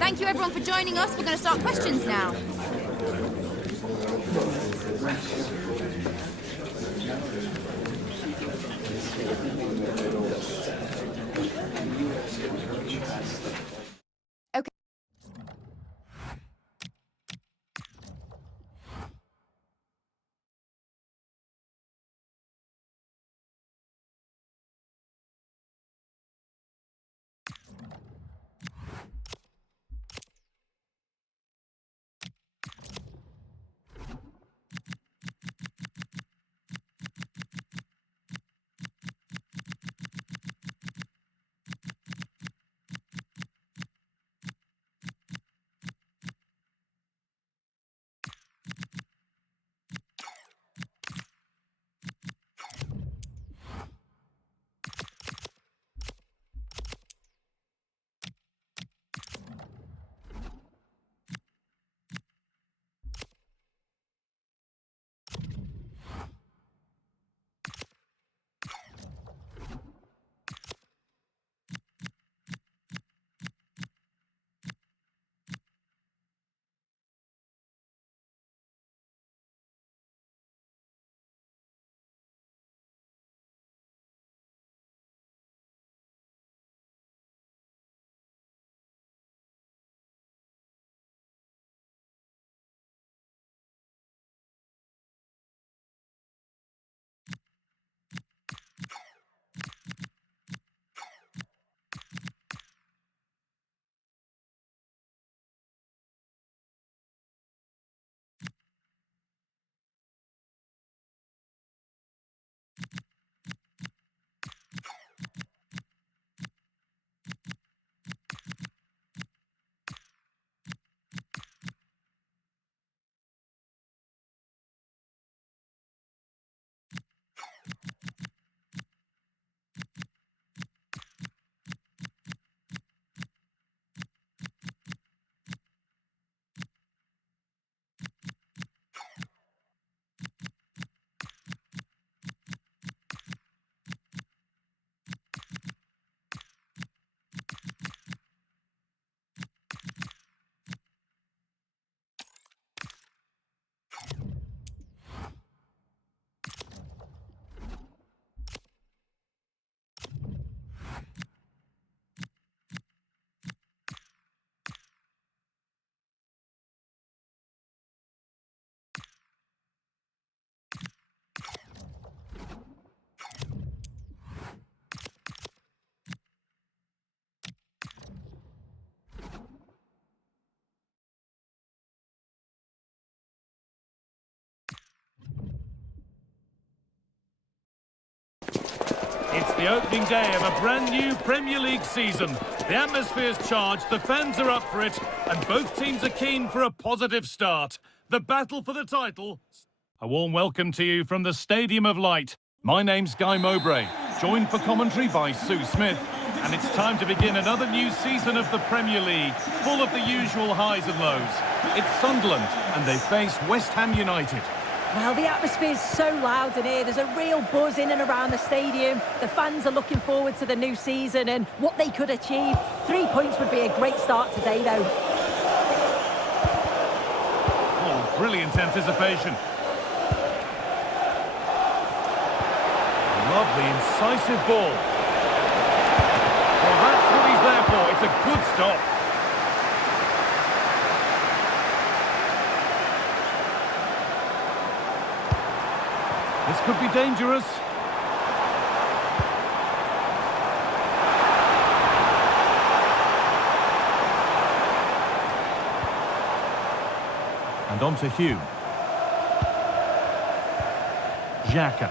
Thank you everyone for joining us. We're going to start questions now. Okay. It's the opening day of a brand new Premier League season. The atmosphere's charged, the fans are up for it, and both teams are keen for a positive start. The battle for the title. A warm welcome to you from the Stadium of Light. My name's Guy Mowbray, joined for commentary by Sue Smith. And it's time to begin another new season of the Premier League, full of the usual highs and lows. It's Sunderland, and they face West Ham United. Well, the atmosphere is so loud in here. There's a real buzz in and around the stadium. The fans are looking forward to the new season and what they could achieve. 3 points would be a great start today, though. Oh, brilliant anticipation. Lovely, incisive ball. Well, that's what he's there for. It's a good stop. This could be dangerous. And on to Hugh. Xhaka.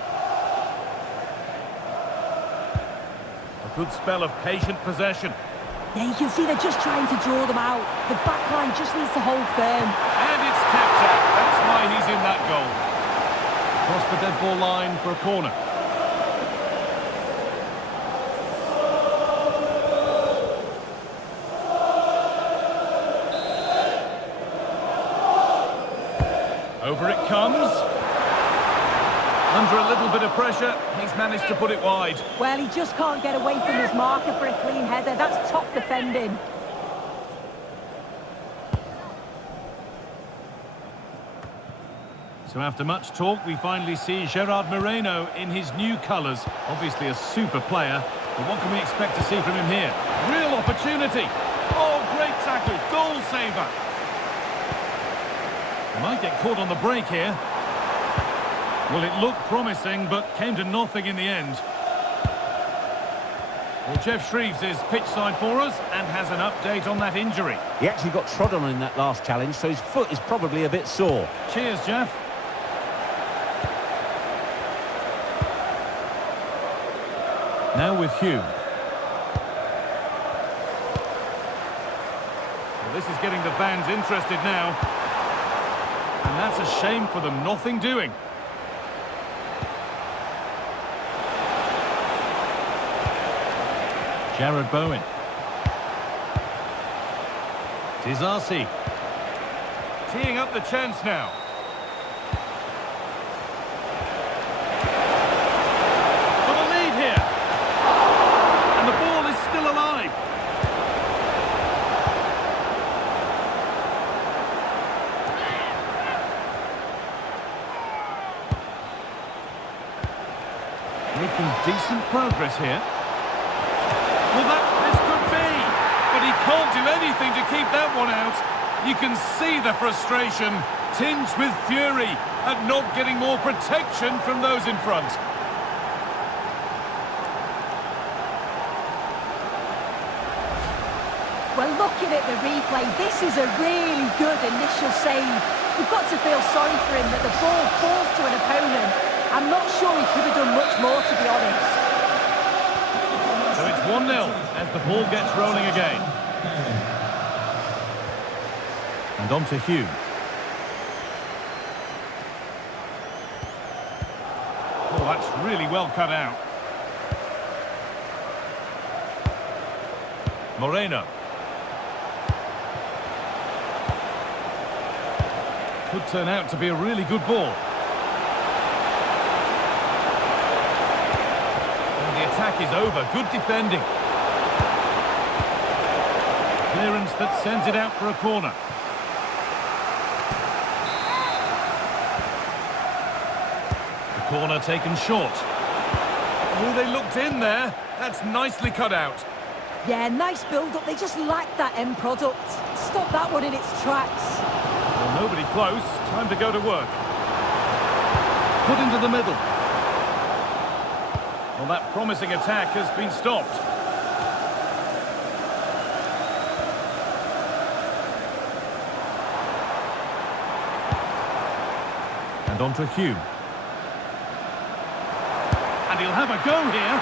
A good spell of patient possession. Yeah, you can see they're just trying to draw them out. The back line just needs to hold firm. And it's kept out. That's why he's in that goal. Across the dead ball line for a corner. Over it comes. Under a little bit of pressure, he's managed to put it wide. Well, he just can't get away from his marker for a clean header. That's top defending. So after much talk, we finally see Gerard Moreno in his new colours. Obviously a super player, but what can we expect to see from him here? Real opportunity. Oh, great tackle, goal saver. Might get caught on the break here. Well, it looked promising, but came to nothing in the end. Well, Jeff Shreves is pitch side for us and has an update on that injury. He actually got trod on in that last challenge, so his foot is probably a bit sore. Cheers, Jeff. Now with Hugh. Well, this is getting the fans interested now. And that's a shame for them, nothing doing. Jared Bowen. Tizarsi. Teeing up the chance now. For the lead here. And the ball is still alive. Making decent progress here. Well, this could be, but he can't do anything to keep that one out. You can see the frustration, tinged with fury, at not getting more protection from those in front. Well, looking at the replay, this is a really good initial save. You've got to feel sorry for him that the ball falls to an opponent. I'm not sure he could have done much more, to be honest. So it's 1-0 as the ball gets rolling again. And on to Hugh. Oh, that's really well cut out. Moreno. Could turn out to be a really good ball. Attack is over. Good defending. Clearance that sends it out for a corner. The corner taken short. Oh, they looked in there. That's nicely cut out. Yeah, nice build-up. They just lacked that end product. Stop that one in its tracks. Well, nobody close. Time to go to work. Put into the middle. Well, that promising attack has been stopped. And on to Hugh. And he'll have a go here.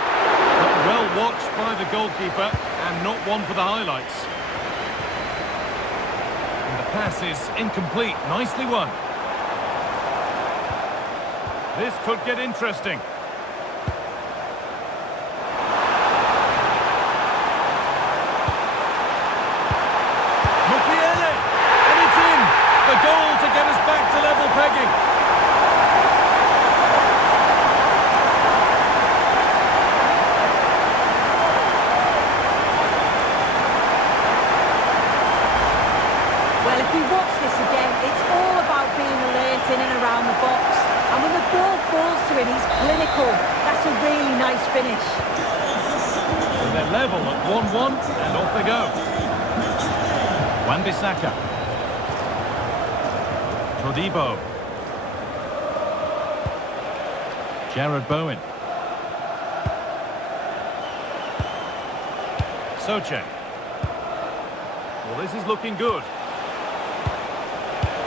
But well watched by the goalkeeper and not one for the highlights. And the pass is incomplete. Nicely won. This could get interesting. The goal to get us back to level pegging. Well, if we watch this again, it's all about being alert in and around the box. And when the ball falls to him, he's clinical. That's a really nice finish. So they're level at 1-1, and off they go. Wan-Bissaka. Todibo. Jared Bowen. Soche. Well, this is looking good.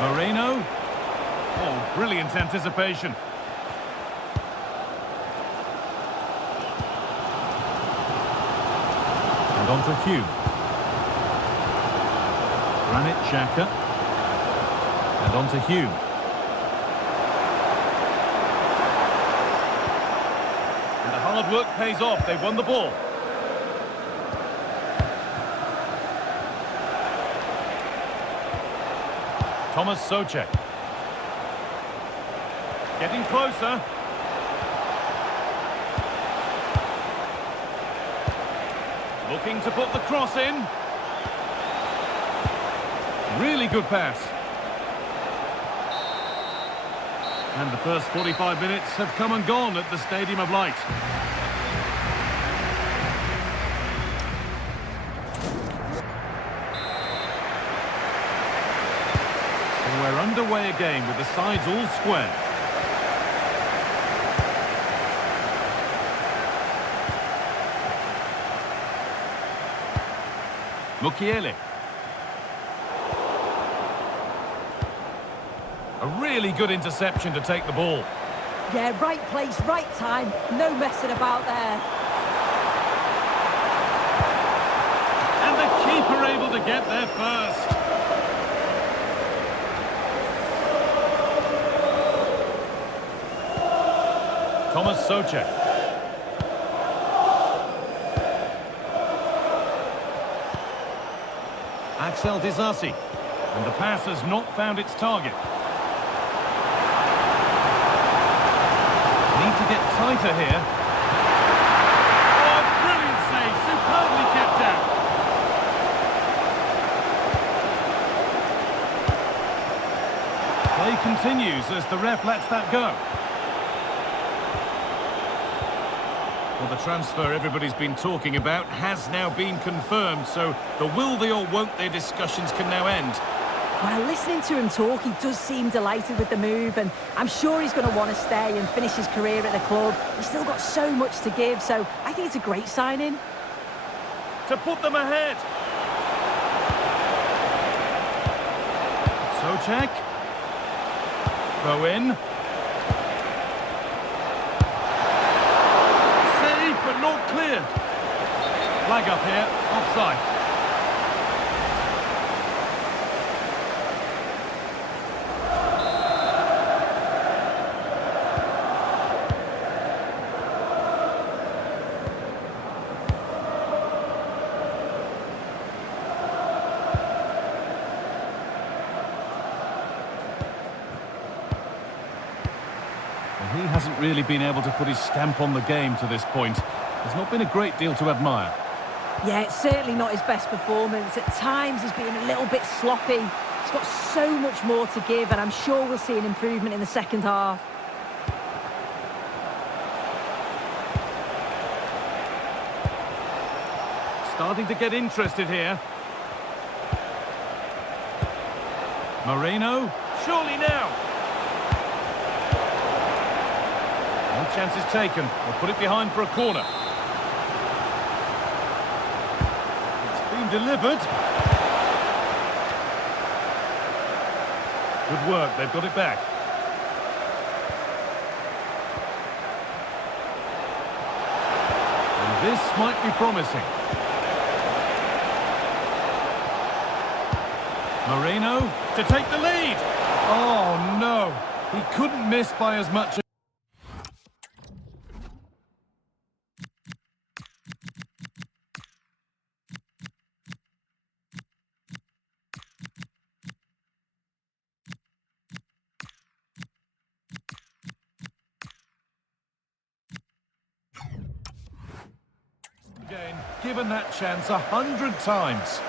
Moreno. Oh, brilliant anticipation. And on to Hugh. Granit Xhaka. And on to Hugh. And the hard work pays off. They've won the ball. Thomas Soche. Getting closer. Looking to put the cross in. Really good pass. And the first 45 minutes have come and gone at the Stadium of Light. So we're underway again with the sides all square. Mukiele. A really good interception to take the ball. Yeah, right place, right time. No messing about there. And the keeper able to get there first. Thomas Souček. Axel Disasi. And the pass has not found its target. Need to get tighter here. Oh, brilliant save. Superbly kept out. Play continues as the ref lets that go. Well, the transfer everybody's been talking about has now been confirmed, so the will they or won't they discussions can now end. Well, listening to him talk, he does seem delighted with the move, and I'm sure he's going to want to stay and finish his career at the club. He's still got so much to give, so I think it's a great signing. To put them ahead. Souček. Bowen. Save, but not cleared. Flag up here, offside. He hasn't really been able to put his stamp on the game to this point. There's not been a great deal to admire. Yeah, it's certainly not his best performance. At times, he's been a little bit sloppy. He's got so much more to give, and I'm sure we'll see an improvement in the second half. Starting to get interested here. Moreno, surely now. No chances taken. They'll put it behind for a corner. It's been delivered. Good work, they've got it back. And this might be promising. Moreno to take the lead. Oh no, he couldn't miss by as much. Again, given that chance 100 times.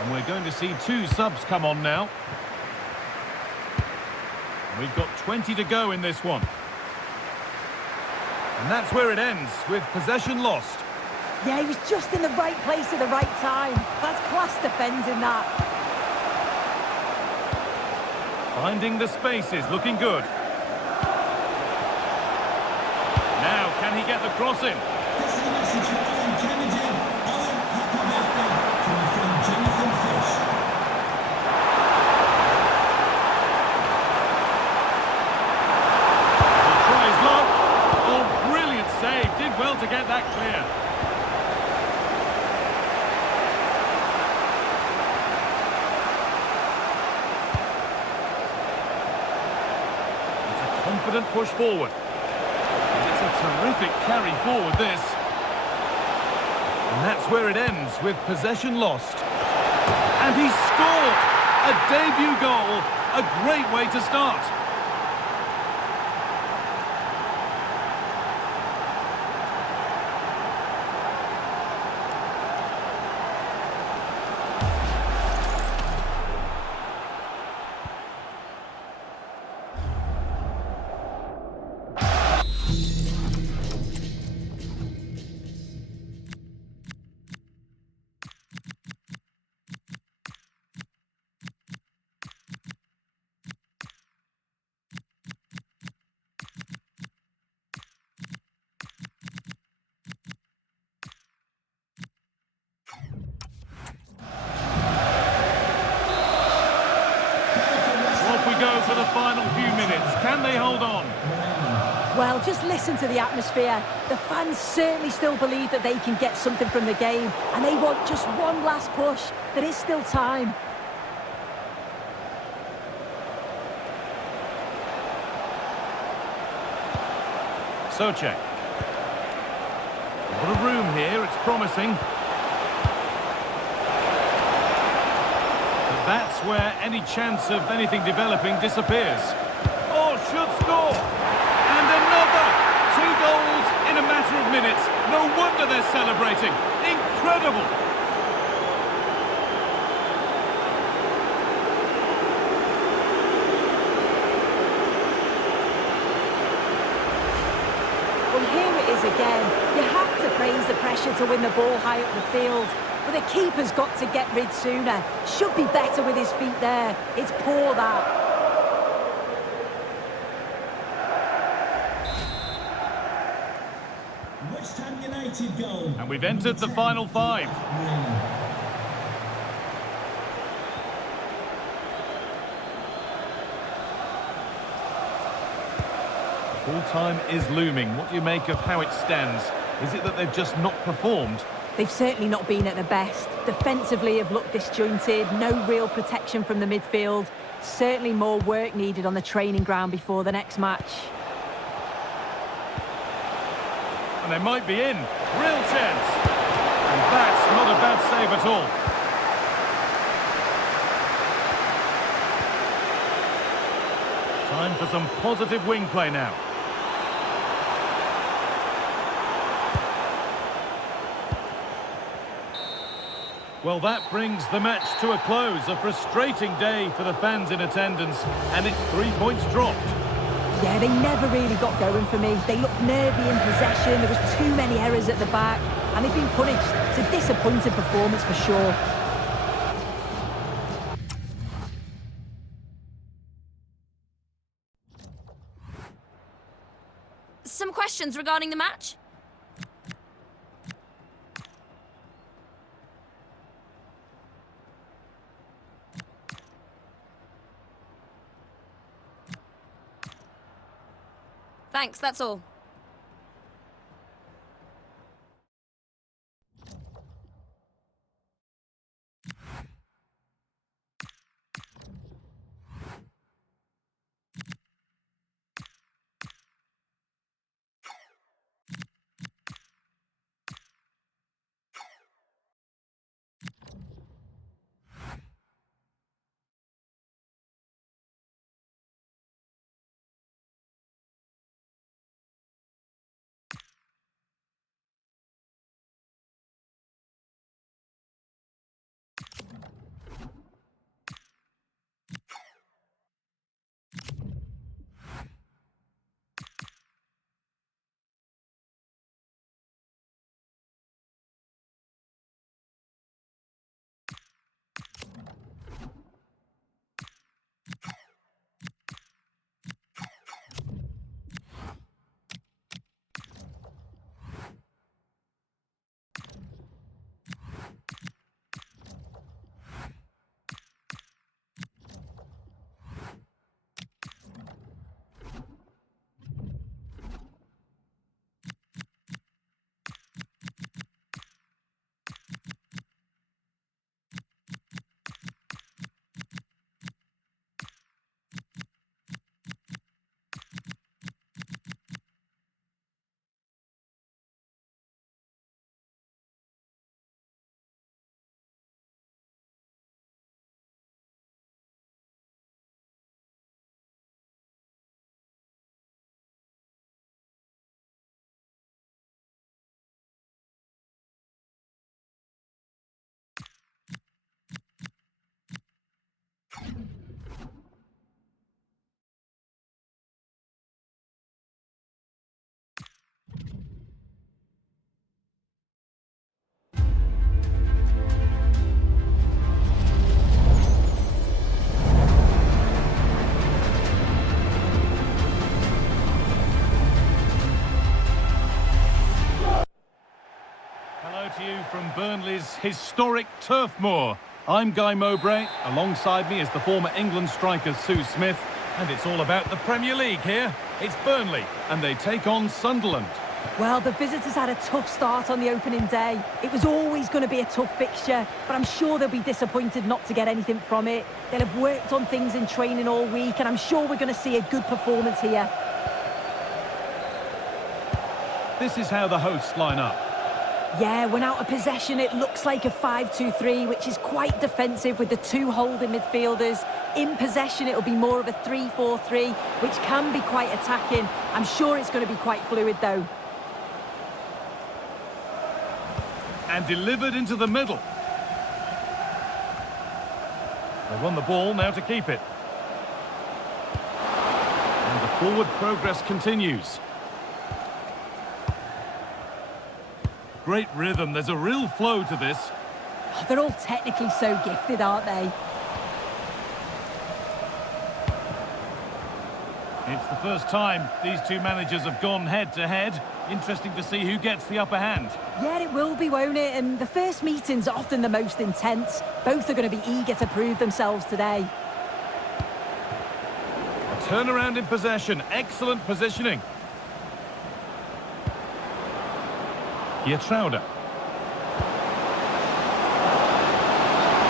And we're going to see two subs come on now. We've got 20 to go in this one. And that's where it ends, with possession lost. Yeah, he was just in the right place at the right time. That's class defending that. Finding the spaces, looking good. Now, can he get the cross in? Well to get that clear. It's a confident push forward. And it's a terrific carry forward, this. And that's where it ends, with possession lost. And he scored! A debut goal, a great way to start. final few minutes. Can they hold on? Well, just listen to the atmosphere. The fans certainly still believe that they can get something from the game, and they want just one last push. There is still time. Socek. What a room here, it's promising. But that's where any chance of anything developing disappears. Oh, should score! And another! 2 goals in a matter of minutes. No wonder they're celebrating. Incredible! Well, here it is again. You have to praise the pressure to win the ball high up the field. But the keeper's got to get rid sooner. Should be better with his feet there. It's poor, that. And we've entered the final 5. Full time is looming. What do you make of how it stands? Is it that they've just not performed? They've certainly not been at their best. Defensively have looked disjointed, no real protection from the midfield. Certainly more work needed on the training ground before the next match. And they might be in. Real chance. And that's not a bad save at all. Time for some positive wing play now. Well, that brings the match to a close. A frustrating day for the fans in attendance, and it's 3 points dropped. Yeah, they never really got going for me. They looked nervy in possession, there was too many errors at the back, and they've been punished. It's a disappointing performance for sure. Some questions regarding the match? Thanks, that's all. To you from Burnley's historic Turf Moor. I'm Guy Mowbray. Alongside me is the former England striker Sue Smith. And it's all about the Premier League here. It's Burnley, and they take on Sunderland. Well, the visitors had a tough start on the opening day. It was always going to be a tough fixture, but I'm sure they'll be disappointed not to get anything from it. They'll have worked on things in training all week, and I'm sure we're going to see a good performance here. This is how the hosts line up. Yeah, when out of possession, it looks like a 5-2-3, which is quite defensive with the two holding midfielders. In possession, it'll be more of a 3-4-3, which can be quite attacking. I'm sure it's going to be quite fluid, though. And delivered into the middle. They won the ball, now to keep it. And the forward progress continues. Great rhythm, there's a real flow to this. Oh, they're all technically so gifted, aren't they? It's the first time these two managers have gone head-to-head. Interesting to see who gets the upper hand. Yeah, it will be, won't it? And the first meeting's often the most intense. Both are going to be eager to prove themselves today. A turnaround in possession, excellent positioning. Trauder.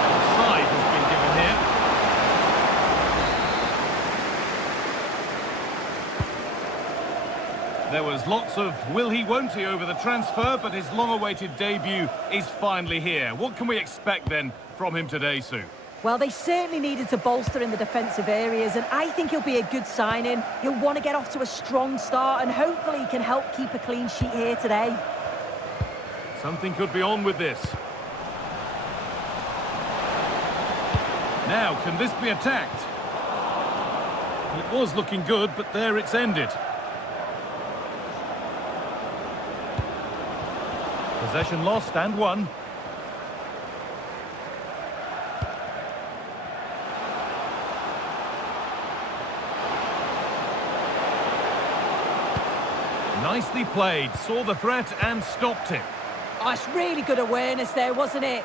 Offside has been given here. There was lots of will he, won't he over the transfer, but his long-awaited debut is finally here. What can we expect then from him today, Sue? Well, they certainly needed to bolster in the defensive areas, and I think he'll be a good signing. He'll want to get off to a strong start, and hopefully he can help keep a clean sheet here today. Something could be on with this. Now, can this be attacked? It was looking good, but there it's ended. Possession lost and won. Nicely played, saw the threat and stopped it. Oh, it's really good awareness there, wasn't it?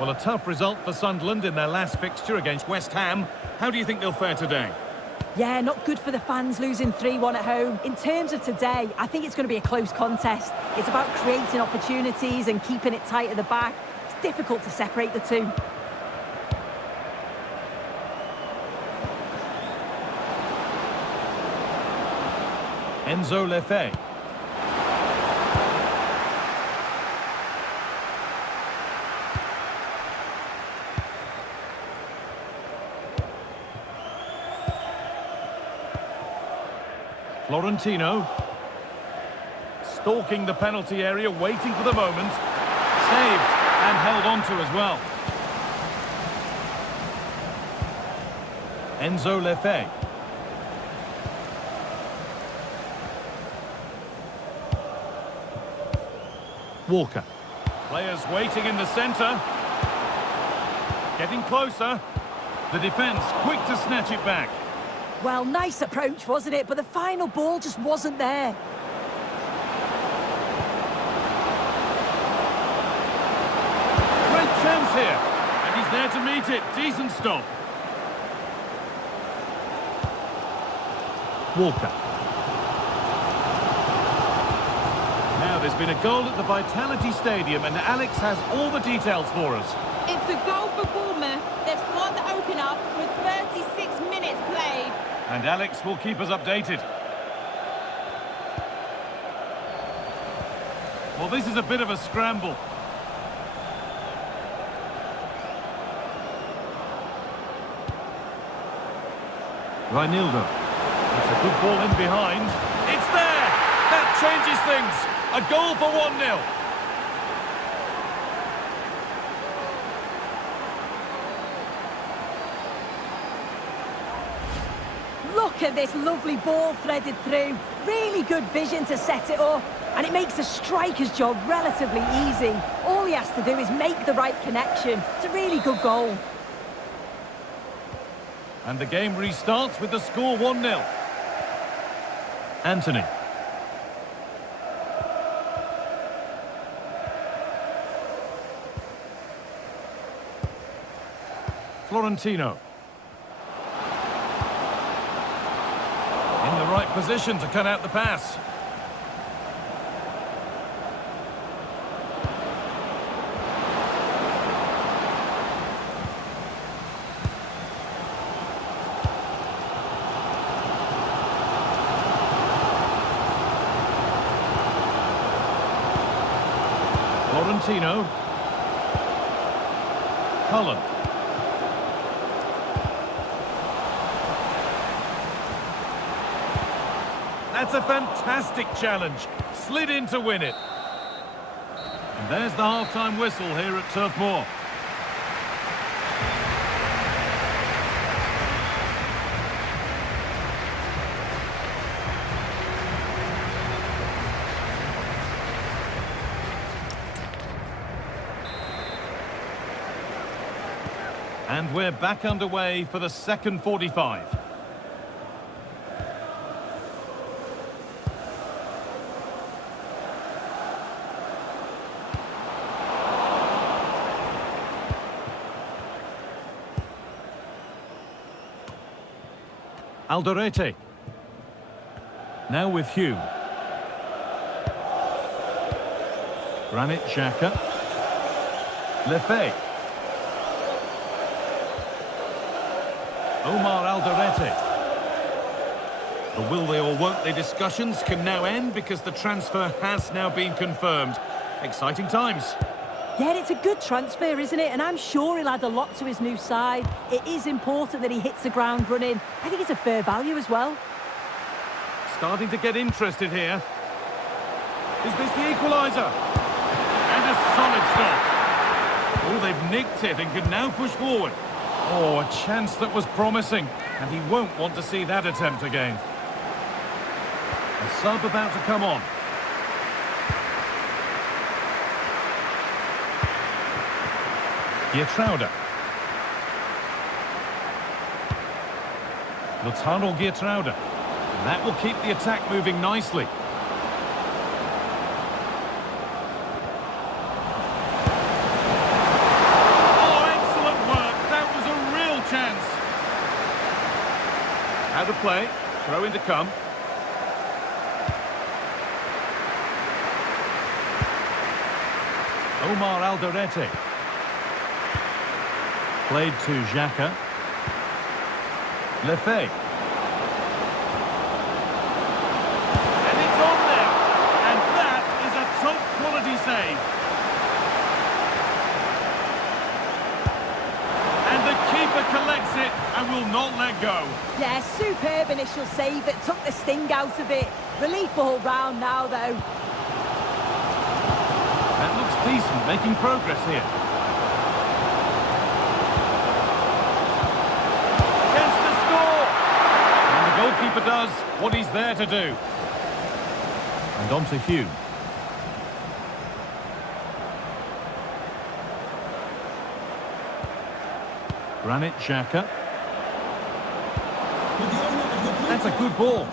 Well, a tough result for Sunderland in their last fixture against West Ham. How do you think they'll fare today? Yeah, not good for the fans losing 3-1 at home. In terms of today, I think it's going to be a close contest. It's about creating opportunities and keeping it tight at the back. It's difficult to separate the two. Enzo Lefebvre. Florentino. Stalking the penalty area, waiting for the moment. Saved and held on to as well. Enzo Lefebvre. Walker. Players waiting in the centre. Getting closer. The defence quick to snatch it back. Well, nice approach, wasn't it? But the final ball just wasn't there. Great chance here. And he's there to meet it. Decent stop. Walker. Now, there's been a goal at the Vitality Stadium, and Alex has all the details for us. It's a goal for Bournemouth. They've scored the opener with 36 minutes played. And Alex will keep us updated. Well, this is a bit of a scramble. Reinildo. It's a good ball in behind. It's there! That changes things. A goal for 1-0. Look at this lovely ball threaded through. Really good vision to set it up. And it makes the striker's job relatively easy. All he has to do is make the right connection. It's a really good goal. And the game restarts with the score 1-0. Anthony. Florentino. In the right position to cut out the pass. Florentino. Cullen. That's a fantastic challenge. Slid in to win it. And there's the half-time whistle here at Turf Moor. And we're back underway for the second 45. Alderete. Now with Hume. Granit Xhaka. Lefebvre. Omar Alderete. The will they or won't they discussions can now end because the transfer has now been confirmed. Exciting times. Yeah, it's a good transfer, isn't it? And I'm sure he'll add a lot to his new side. It is important that he hits the ground running. I think it's a fair value as well. Starting to get interested here. Is this the equaliser? And a solid stop. Oh, they've nicked it and can now push forward. Oh, a chance that was promising, and he won't want to see that attempt again. A sub about to come on. Geertruida. Lautaro Geertruida. And that will keep the attack moving nicely. Out of play, throw in to come. Omar Alderete. Played to Xhaka. Lefebvre. And it's on there. And that is a top quality save. And the keeper collects it and will not let go. Yeah, superb initial save that took the sting out of it. Relief all round now, though. That looks decent, making progress here. Chance to score! And the goalkeeper does what he's there to do. And on to Hume. Granit Xhaka. That's a good ball.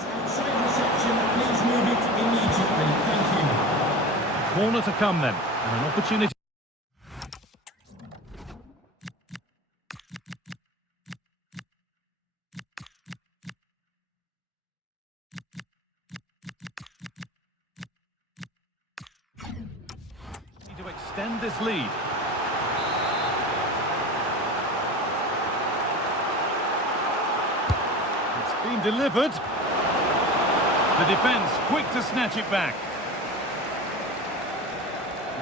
Corner to come then, and an opportunity. To extend this lead. Been delivered. The defence quick to snatch it back.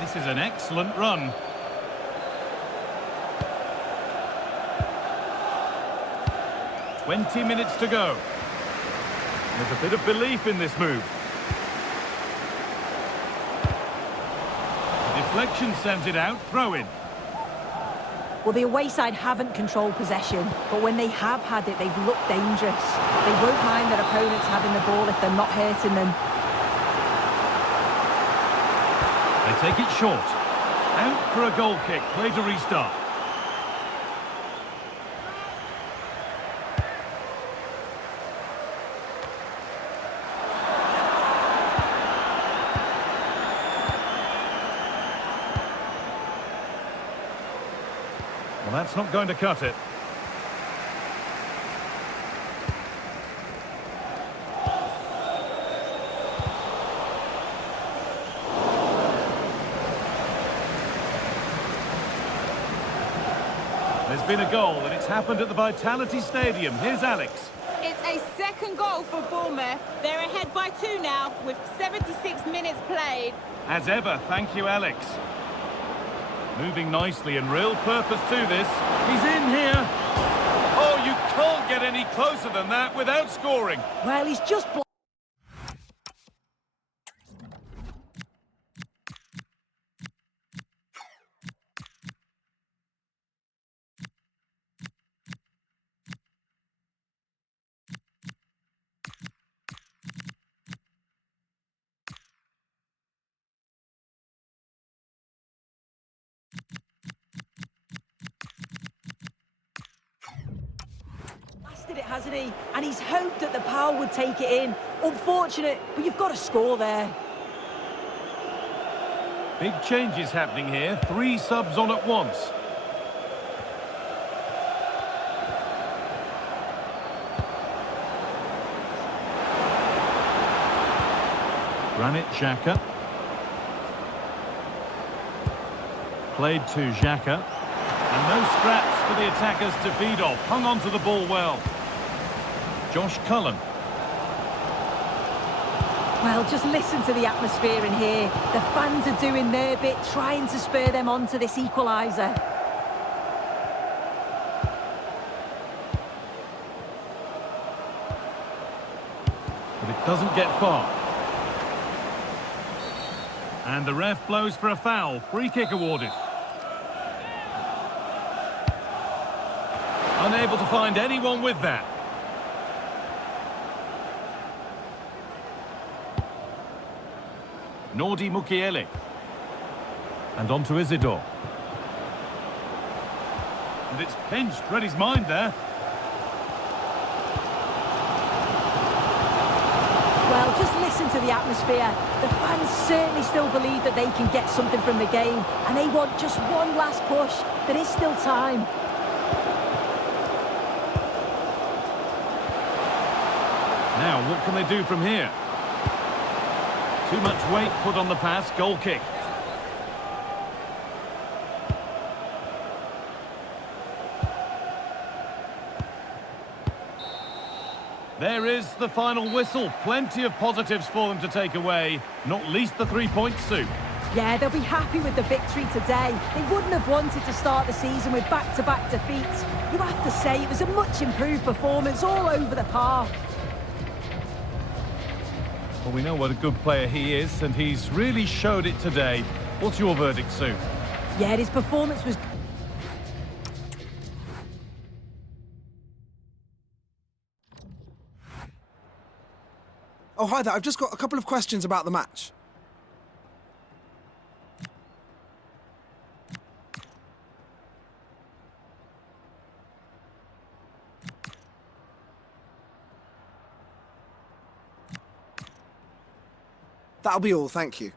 This is an excellent run. "20 minutes to go. There's a bit of belief in this move. The deflection sends it out, throw in. Well, the away side haven't controlled possession, but when they have had it, they've looked dangerous. They won't mind their opponents having the ball if they're not hurting them. They take it short. Out for a goal kick, play to restart. Well, that's not going to cut it. There's been a goal, and it's happened at the Vitality Stadium. Here's Alex. It's a second goal for Bournemouth. They're ahead by 2 now with 76 minutes played. As ever, thank you, Alex. Moving nicely and real purpose to this. He's in here. Oh, you can't get any closer than that without scoring. Well, he's just blasted it, hasn't he? And he's hoped that the power would take it in. Unfortunate, but you've got to score there. Big changes happening here. 3 subs on at once. Granit Xhaka. Played to Xhaka. And no scraps for the attackers to feed off. Hung on to the ball well. Josh Cullen. Well, just listen to the atmosphere in here. The fans are doing their bit, trying to spur them on to this equaliser. But it doesn't get far. And the ref blows for a foul. Free kick awarded. Unable to find anyone with that. Nordi Mukiele. And on to Isidore. And it's pinched. Read his mind there. Well, just listen to the atmosphere. The fans certainly still believe that they can get something from the game, and they want just one last push. There is still time. Now, what can they do from here? Too much weight put on the pass. Goal kick. There is the final whistle. Plenty of positives for them to take away, not least the 3-point soup. Yeah, they'll be happy with the victory today. They wouldn't have wanted to start the season with back-to-back defeats. You have to say it was a much improved performance all over the park. Well, we know what a good player he is, and he's really showed it today. What's your verdict, Sue? Yeah, his performance was... Oh, hi there. I've just got a couple of questions about the match. That'll be all, thank you.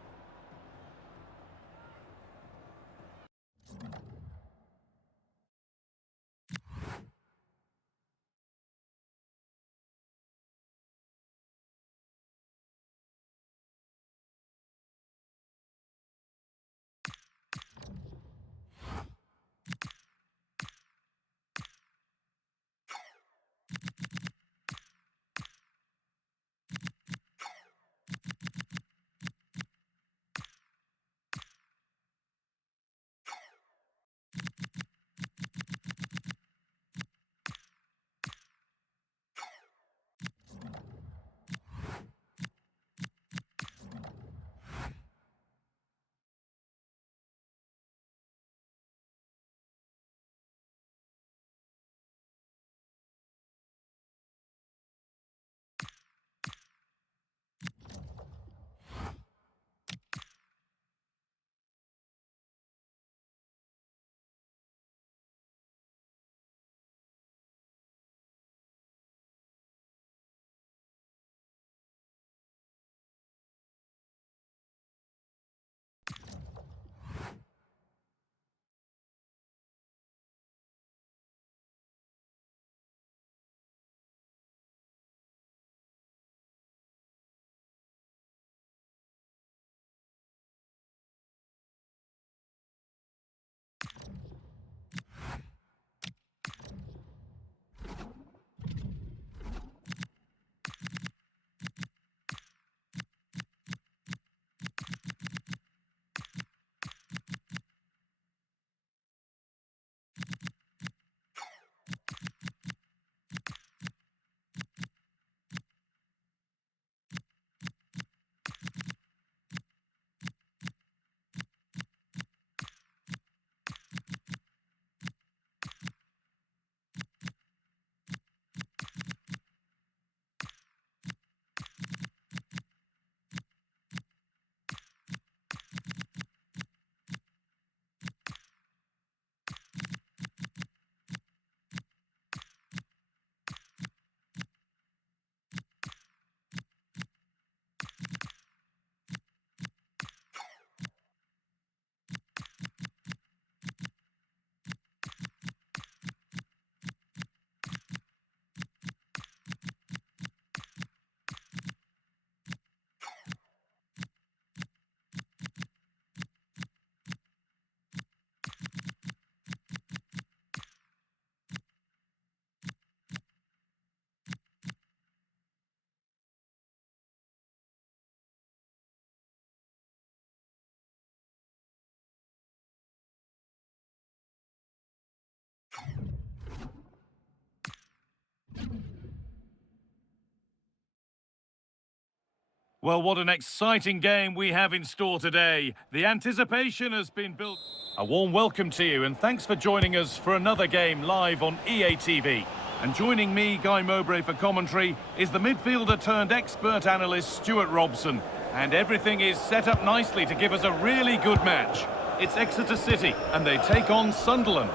Well, what an exciting game we have in store today. The anticipation has been built. A warm welcome to you and thanks for joining us for another game live on EA TV. And joining me, Guy Mowbray, for commentary is the midfielder turned expert analyst Stuart Robson. And everything is set up nicely to give us a really good match. It's Exeter City and they take on Sunderland.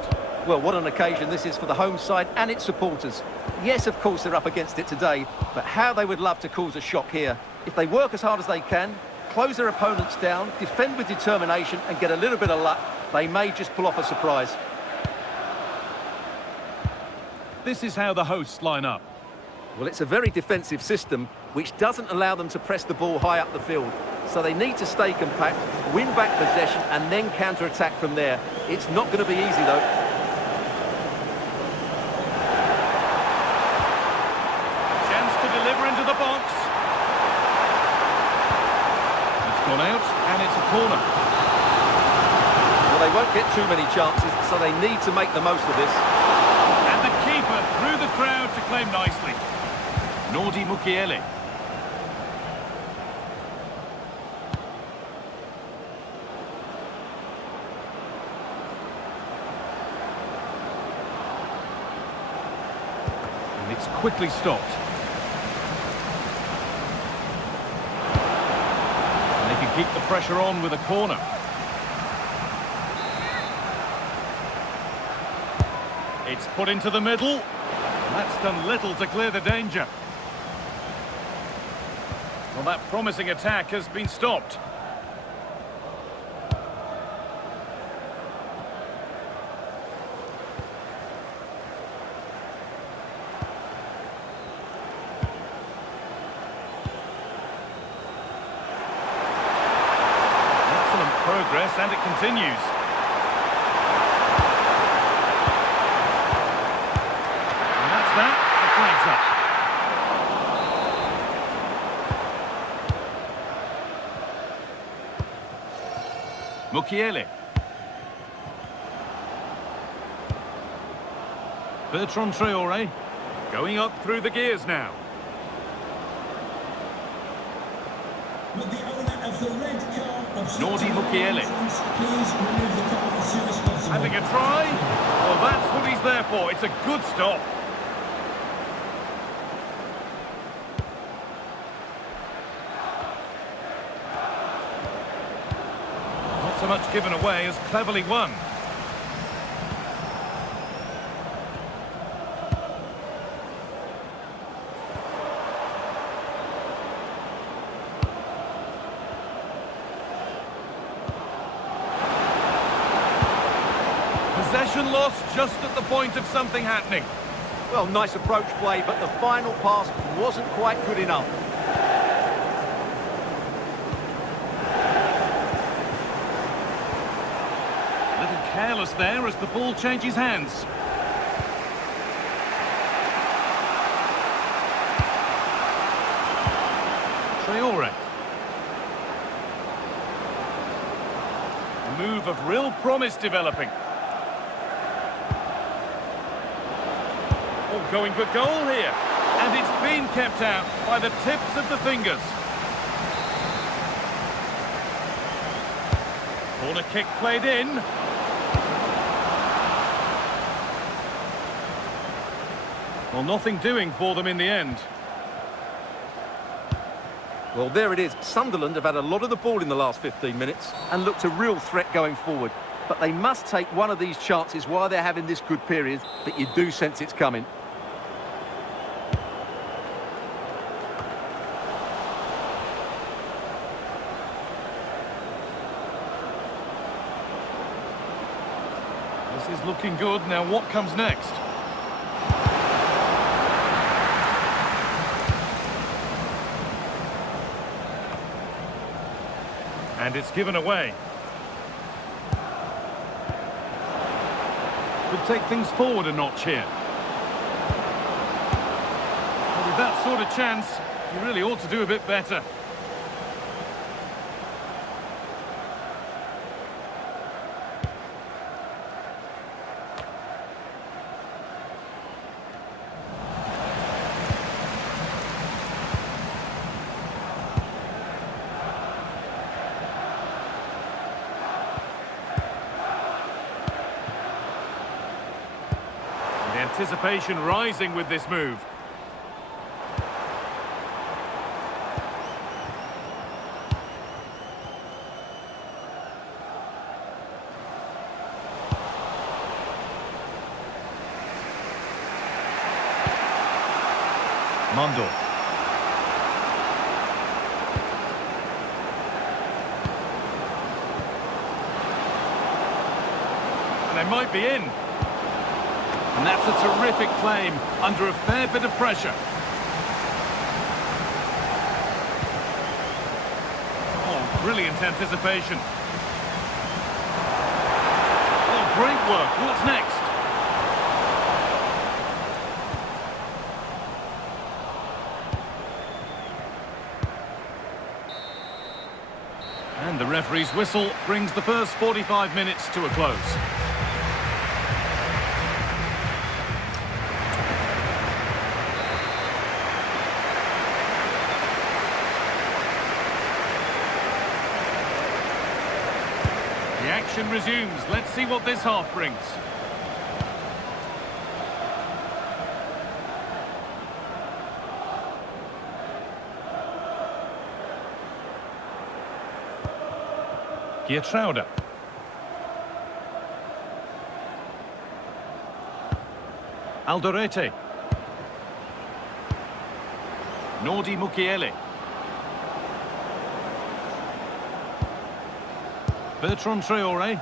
Well, what an occasion this is for the home side and its supporters. Yes, of course, they're up against it today, but how they would love to cause a shock here. If they work as hard as they can, close their opponents down, defend with determination and get a little bit of luck, they may just pull off a surprise. This is how the hosts line up. Well, it's a very defensive system, which doesn't allow them to press the ball high up the field. So they need to stay compact, win back possession and then counter-attack from there. It's not going to be easy, though. Into the box. It's gone out and it's a corner. Well, they won't get too many chances, so they need to make the most of this. And the keeper through the crowd to claim nicely. Nordi Mukiele. And it's quickly stopped. Keep the pressure on with a corner. It's put into the middle. That's done little to clear the danger. Well, that promising attack has been stopped. Progress, and it continues. And that's that. The flag's up. Mukiele. Bertrand Traoré going up through the gears now. With the owner of the red car. Nordi Mukiele. Having a try? Well, that's what he's there for. It's a good stop. Not so much given away as cleverly won. Possession lost just at the point of something happening. Well, nice approach play, but the final pass wasn't quite good enough. A little careless there as the ball changes hands. Traoré. A move of real promise developing. Going for goal here, and it's been kept out by the tips of the fingers. Corner kick played in. Well, nothing doing for them in the end. Well, there it is. Sunderland have had a lot of the ball in the last 15 minutes and looked a real threat going forward. But they must take one of these chances while they're having this good period, but you do sense it's coming. This is looking good. Now what comes next? And it's given away. Could take things forward a notch here. Well, with that sort of chance, you really ought to do a bit better. anticipation rising with this move. Mondor. And they might be in. And that's a terrific claim under a fair bit of pressure. Oh, brilliant anticipation. Oh, great work. What's next? And the referee's whistle brings the first 45 minutes to a close. The action resumes. Let's see what this half brings. Geertruida. Alderete. Nordi Mukiele. Bertrand Traoré.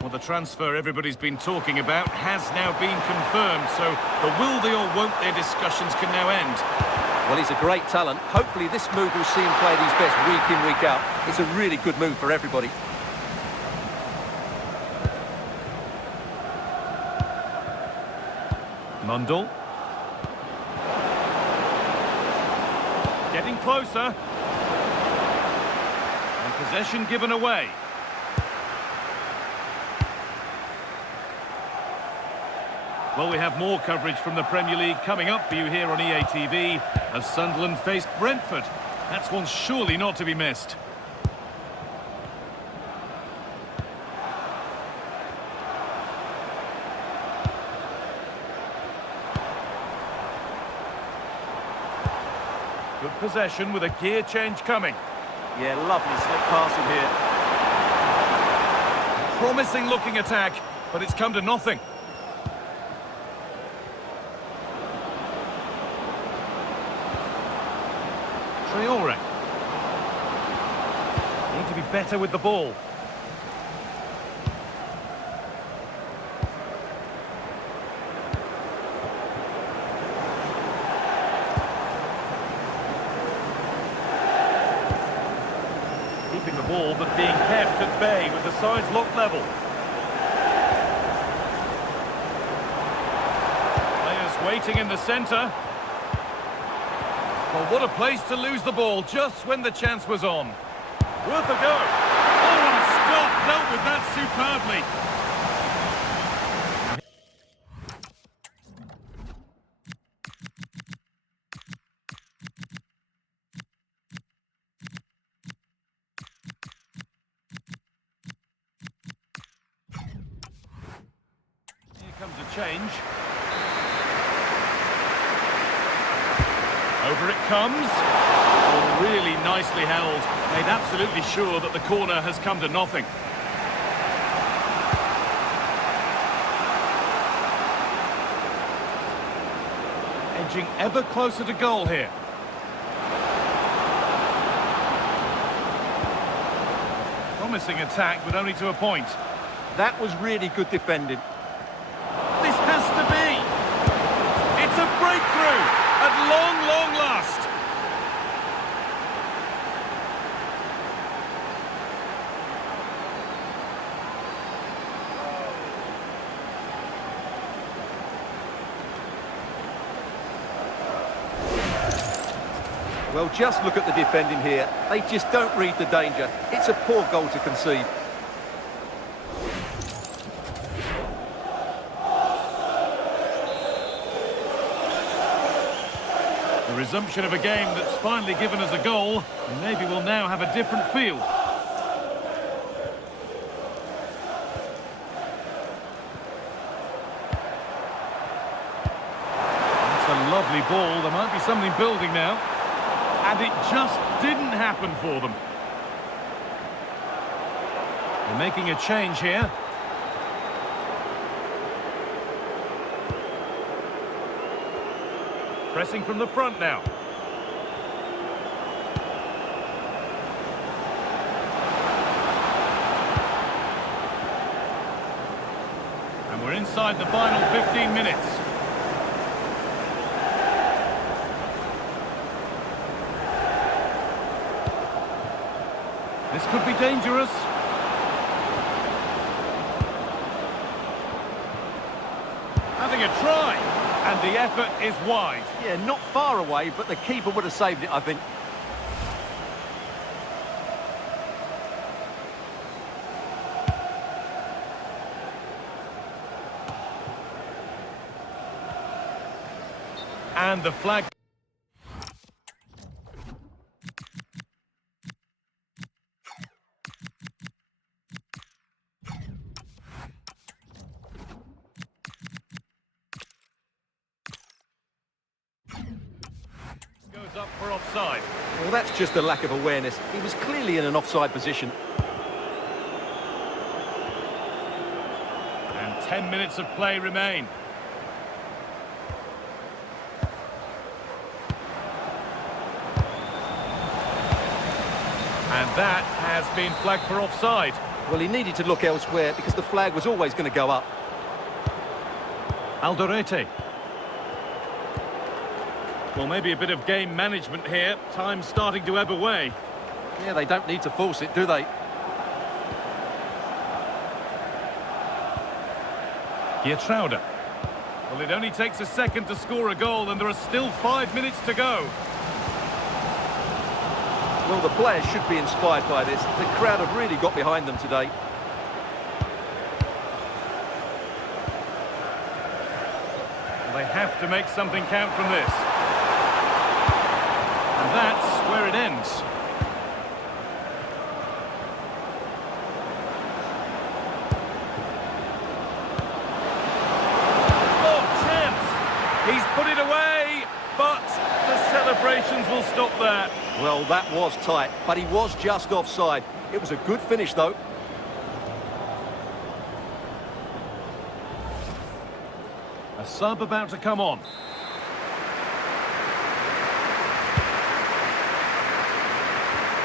Well, the transfer everybody's been talking about has now been confirmed, so the will they or won't they discussions can now end. Well, he's a great talent. Hopefully this move will see him play at his best week in, week out. It's a really good move for everybody. Mundell. Getting closer. And possession given away. Well, we have more coverage from the Premier League coming up for you here on EA TV as Sunderland face Brentford. That's one surely not to be missed. Good possession with a gear change coming. Yeah, lovely slip passing here. Promising looking attack, but it's come to nothing. Traoré. Need to be better with the ball. Keeping the ball, but being kept at bay with the sides locked level. Players waiting in the centre. Well, what a place to lose the ball just when the chance was on. Worth a go. Oh, what a stop. Dealt with that superbly. Here comes a change. Over it comes. Oh, really nicely held. Made absolutely sure that the corner has come to nothing. Edging ever closer to goal here. Promising attack, but only to a point. That was really good defending. This has to be. It's a breakthrough. At long, long last. Well, just look at the defending here. They just don't read the danger. It's a poor goal to concede. The resumption of a game that's finally given us a goal, and maybe we'll now have a different feel. lively ball. There might be something building now. And it just didn't happen for them. They're making a change here. Pressing from the front now. And we're inside the final 15 minutes. This could be dangerous. Having a try. And the effort is wide. Yeah, not far away, but the keeper would have saved it, I think. And the flag. Goes up for offside. Well, that's just a lack of awareness. He was clearly in an offside position. And 10 minutes of play remain. And that has been flagged for offside. Well, he needed to look elsewhere because the flag was always going to go up. Alderete. Well, maybe a bit of game management here. Time's starting to ebb away. Yeah, they don't need to force it, do they? Geertruida. Well, it only takes a second to score a goal, and there are still 5 minutes to go. Well, the players should be inspired by this. The crowd have really got behind them today. They have to make something count from this. And that's where it ends. Oh, chance! He's put it away, but the celebrations will stop there. Well, that was tight, but he was just offside. It was a good finish, though. A sub about to come on.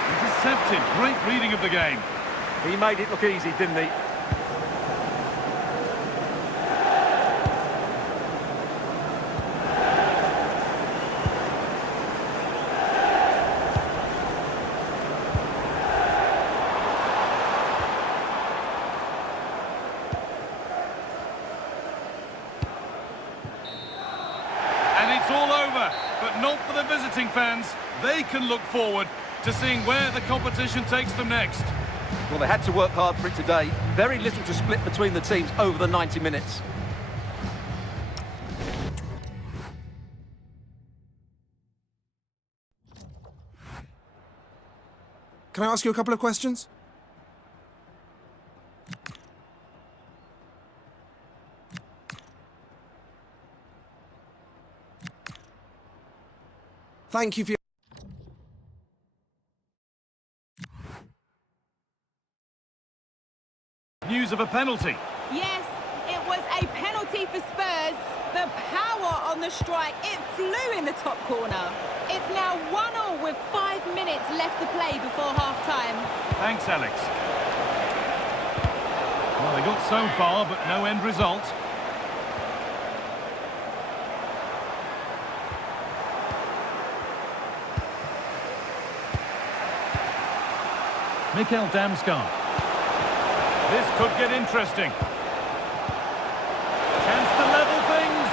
Intercepted. Great reading of the game. He made it look easy, didn't he? And it's all over, but not for the visiting fans. They can look forward to seeing where the competition takes them next. Well, they had to work hard for it today. Very little to split between the teams over the 90 minutes. Can I ask you a couple of questions? Thank you for your... News of a penalty. Yes, it was a penalty for Spurs. The power on the strike, it flew in the top corner. It's now 1-1 with 5 minutes left to play before half-time. Thanks, Alex. Well, they got so far, but no end result. Mikkel Damsgaard. This could get interesting. Chance to level things.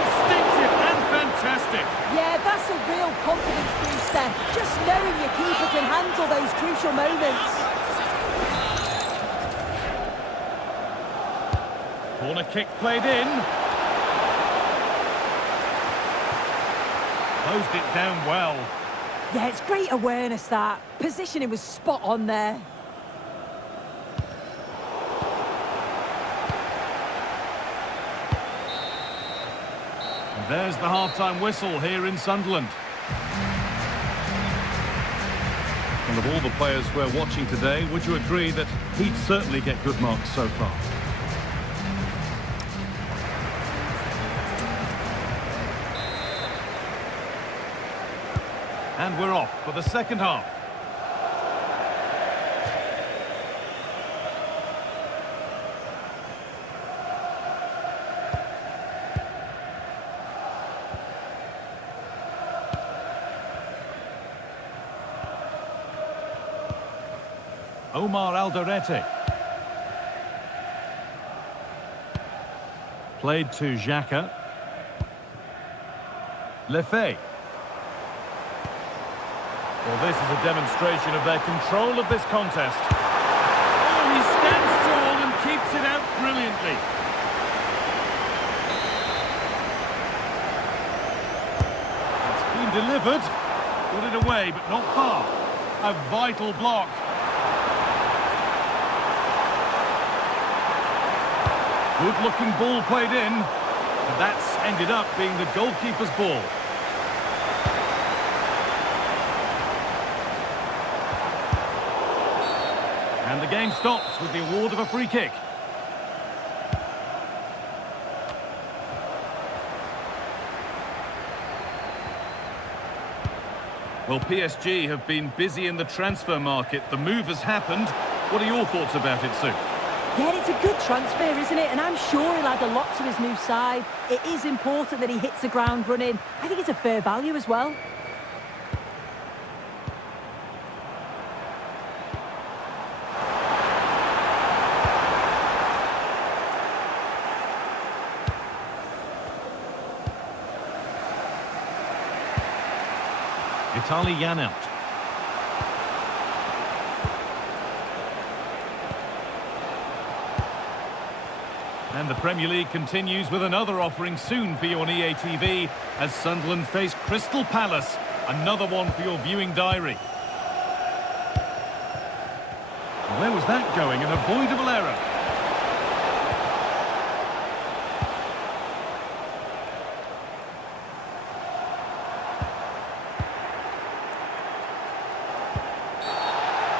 Instinctive and fantastic. Yeah, that's a real confidence booster. Just knowing your keeper can handle those crucial moments. Corner kick played in. Closed it down well. Yeah, it's great awareness, that. Positioning was spot on there. There's the half-time whistle here in Sunderland. And of all the players we're watching today, would you agree that he'd certainly get good marks so far? And we're off for the second half. Omar Alderete. Played to Xhaka. Lefebvre. Well, this is a demonstration of their control of this contest. Oh, he stands tall and keeps it out brilliantly. It's been delivered. Got it away, but not far. A vital block. Good-looking ball played in, and that's ended up being the goalkeeper's ball. And the game stops with the award of a free kick. Well, PSG have been busy in the transfer market. The move has happened. What are your thoughts about it, Sue? Yeah, it's a good transfer, isn't it? And I'm sure he'll add a lot to his new side. It is important that he hits the ground running. I think it's a fair value as well. Italian out. And the Premier League continues with another offering soon for you on EA TV as Sunderland face Crystal Palace. Another one for your viewing diary. Where was that going? An avoidable error.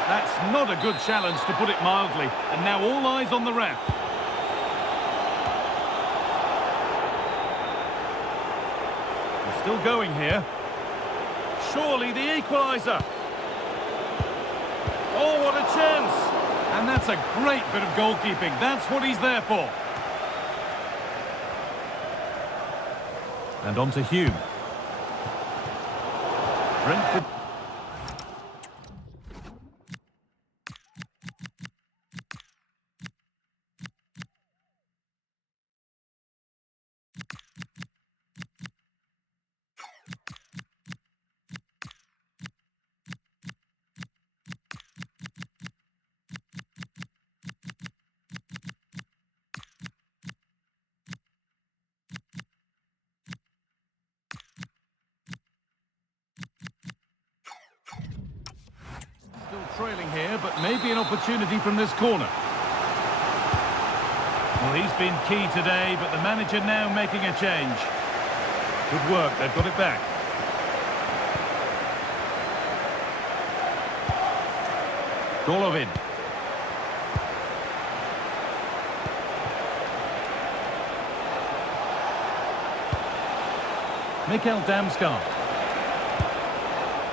That's not a good challenge, to put it mildly. And now all eyes on the ref. Still going here. Surely the equaliser. Oh, what a chance. And that's a great bit of goalkeeping. That's what he's there for. And on to Hume. Brentford. Trailing here, but maybe an opportunity from this corner. Well, he's been key today, but the manager now making a change. Good work, they've got it back. Golovin. Mikkel Damsgaard.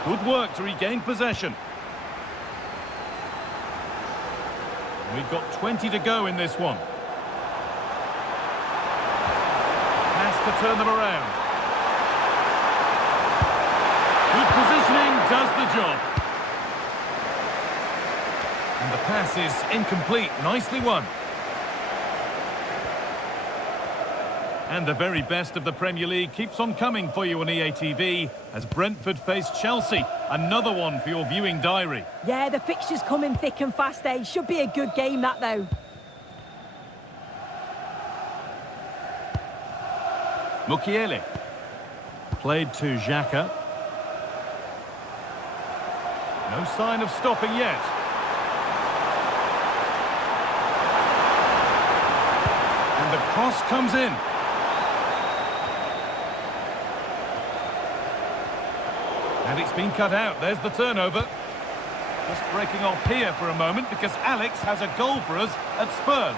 Good work to regain possession. We've got 20 to go in this one. Has to turn them around. Good positioning does the job. And the pass is incomplete. Nicely won. And the very best of the Premier League keeps on coming for you on EA TV as Brentford face Chelsea. Another one for your viewing diary. Yeah, the fixtures coming thick and fast, eh? Should be a good game, that, though. Mukiele. Played to Xhaka. No sign of stopping yet. And the cross comes in. And it's been cut out. There's the turnover. Just breaking off here for a moment because Alex has a goal for us at Spurs.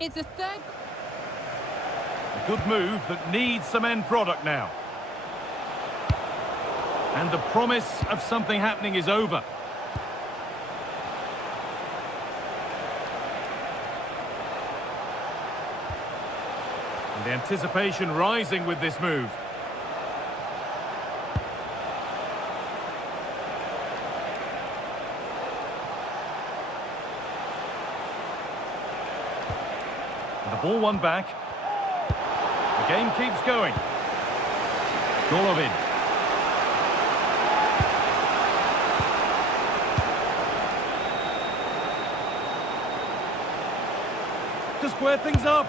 It's a third... A good move that needs some end product now. And the promise of something happening is over. And the anticipation rising with this move. And the ball won back. The game keeps going. Golovin. To square things up.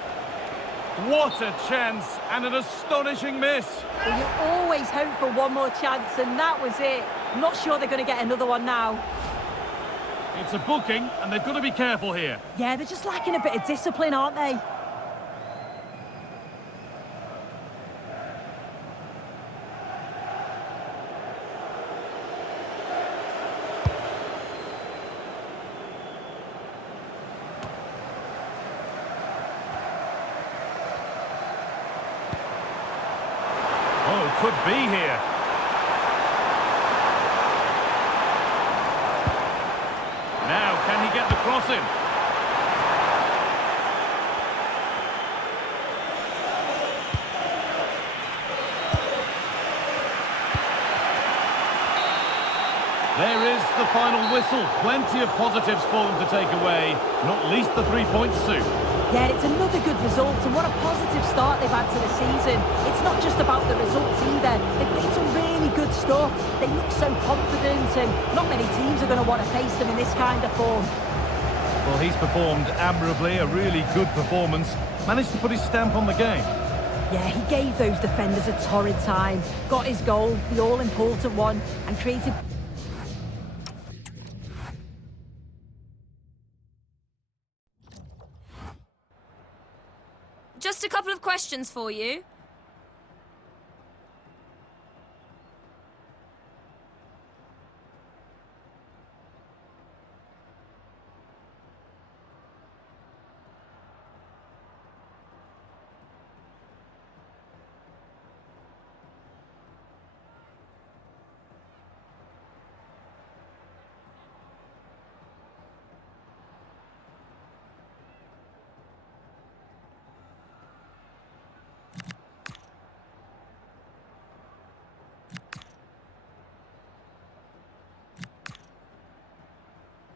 What a chance and an astonishing miss. Well, you always hope for one more chance, and that was it. I'm not sure they're going to get another one now. It's a booking, and they've got to be careful here. Yeah, they're just lacking a bit of discipline, aren't they? Oh, could be here. Now, can he get the cross in? There is the final whistle. Plenty of positives for them to take away, not least the 3 points soon. Yeah, it's another good result, and what a positive start they've had to the season. It's not just about the results either. They've played some really good stuff. They look so confident, and not many teams are going to want to face them in this kind of form. Well, he's performed admirably, a really good performance. Managed to put his stamp on the game. Yeah, he gave those defenders a torrid time. Got his goal, the all-important one, and created... Just a couple of questions for you.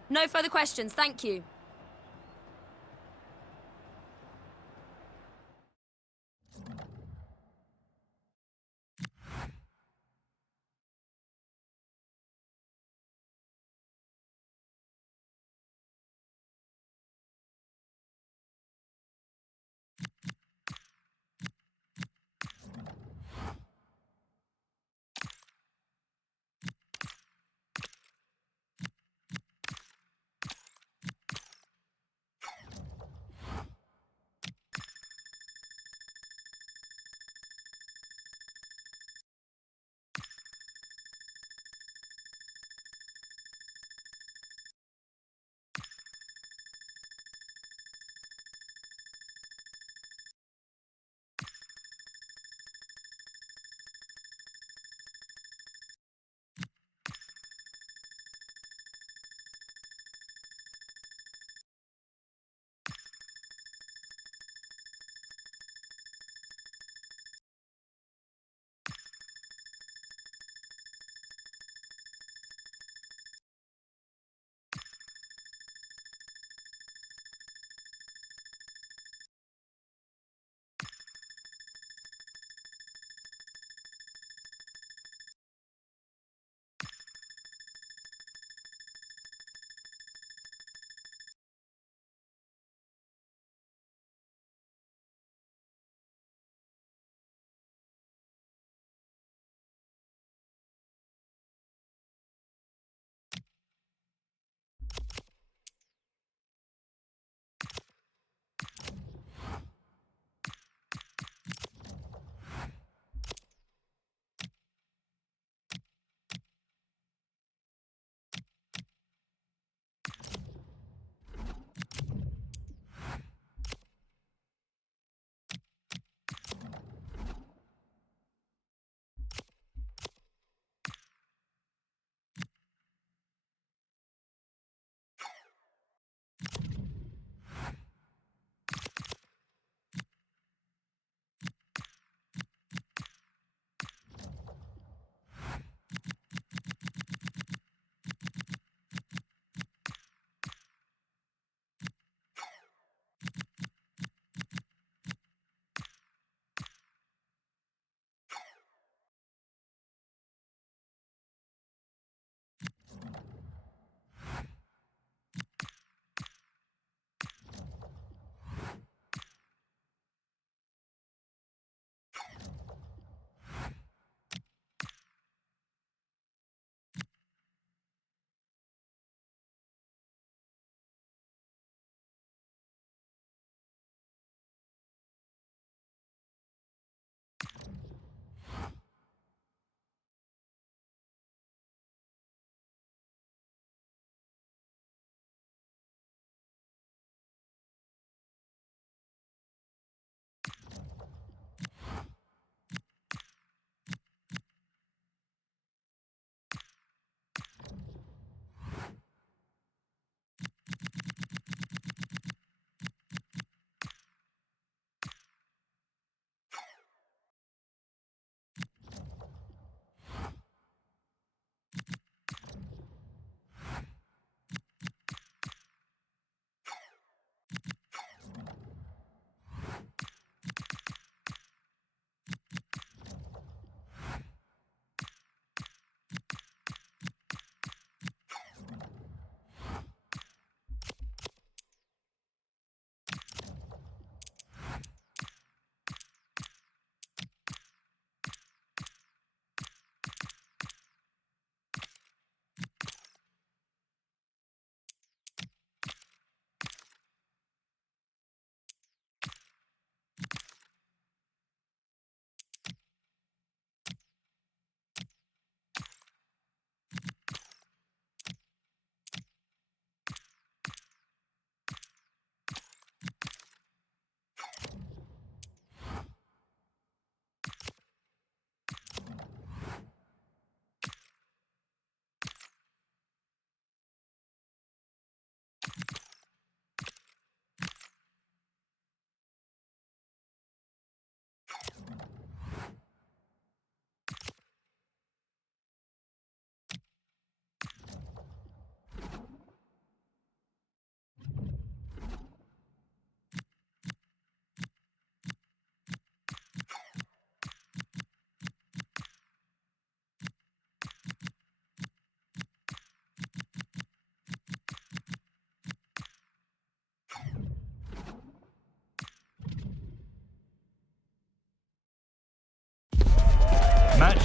No further questions, thank you.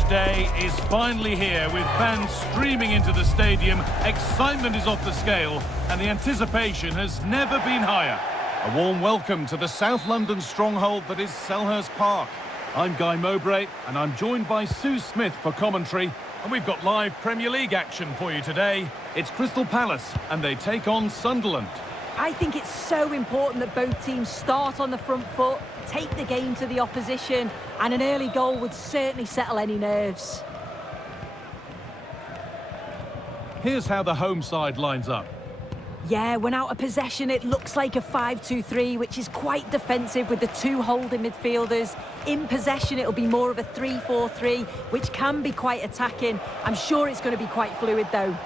day is finally here with fans streaming into the stadium. Excitement is off the scale and the anticipation has never been higher. A warm welcome to the South London stronghold that is Selhurst Park. I'm Guy Mowbray and I'm joined by Sue Smith for commentary. And we've got live Premier League action for you today. It's Crystal Palace and they take on Sunderland. I think it's so important that both teams start on the front foot, take the game to the opposition, and an early goal would certainly settle any nerves. Here's how the home side lines up. Yeah, when out of possession, it looks like a 5-2-3, which is quite defensive with the two holding midfielders. In possession, it'll be more of a 3-4-3, which can be quite attacking. I'm sure it's going to be quite fluid, though.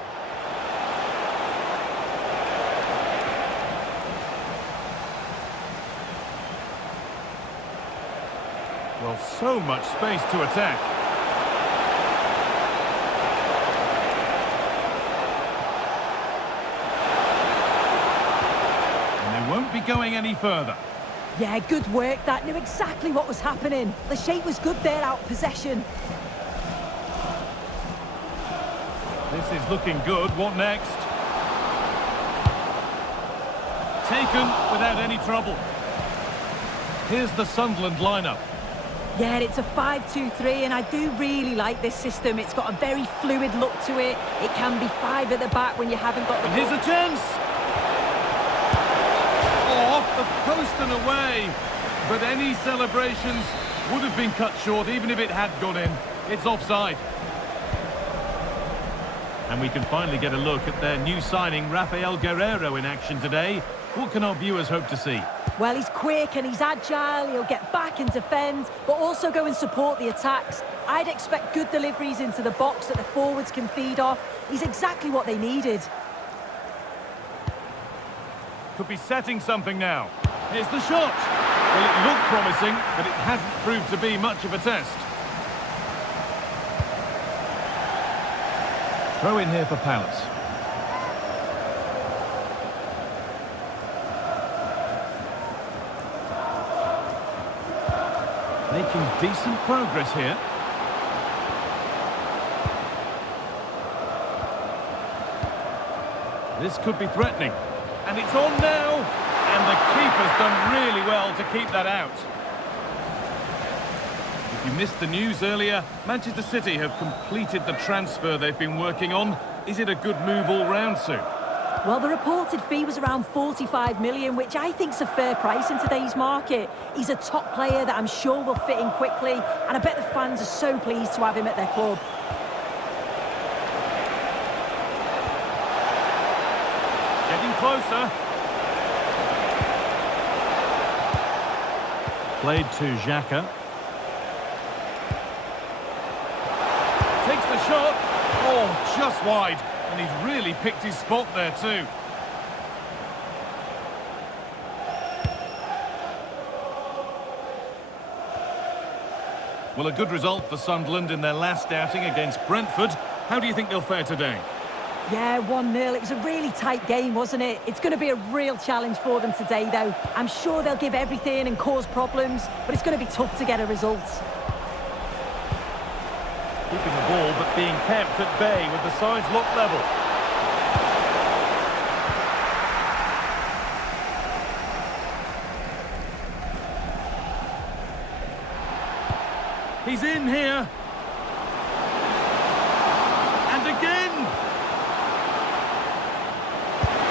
Well, so much space to attack. And they won't be going any further. Yeah, good work. That knew exactly what was happening. The shape was good there, out of possession. This is looking good. What next? Taken without any trouble. Here's the Sunderland lineup. Yeah, it's a 5-2-3, and I do really like this system. It's got a very fluid look to it. It can be five at the back when you haven't got the And here's a chance! Oh, off the post and away! But any celebrations would have been cut short, even if it had gone in. It's offside. And we can finally get a look at their new signing, Rafael Guerreiro, in action today. What can our viewers hope to see? Well, he's quick and he's agile, he'll get back and defend, but also go and support the attacks. I'd expect good deliveries into the box that the forwards can feed off. He's exactly what they needed. Could be setting something now. Here's the shot. Well, it looked promising, but it hasn't proved to be much of a test. Throw in here for Palace. Making decent progress here. This could be threatening. And it's on now. And the keeper's done really well to keep that out. If you missed the news earlier, Manchester City have completed the transfer they've been working on. Is it a good move all round, Sue? Well, the reported fee was around 45 million, which I think's a fair price in today's market. He's a top player that I'm sure will fit in quickly, and I bet the fans are so pleased to have him at their club. Getting closer. Played to Xhaka. Takes the shot. Oh, just wide. And he's really picked his spot there too. Well, a good result for Sunderland in their last outing against Brentford. How do you think they'll fare today? Yeah, 1-0. It was a really tight game, wasn't it? It's going to be a real challenge for them today, though. I'm sure they'll give everything and cause problems, but it's going to be tough to get a result. Keeping the ball, but being kept at bay with the sides locked level. He's in here. And again.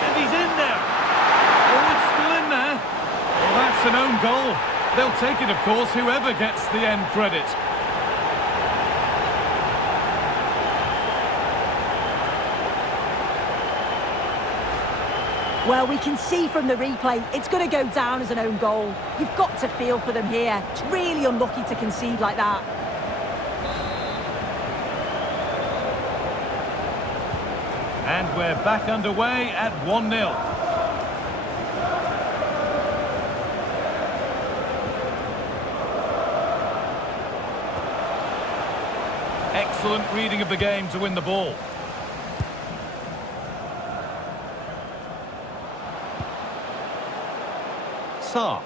And he's in there. Oh, it's still in there. Well, that's an own goal. They'll take it, of course, whoever gets the end credit. Well, we can see from the replay, it's going to go down as an own goal. You've got to feel for them here. It's really unlucky to concede like that. And we're back underway at 1-0. Excellent reading of the game to win the ball. Sarr.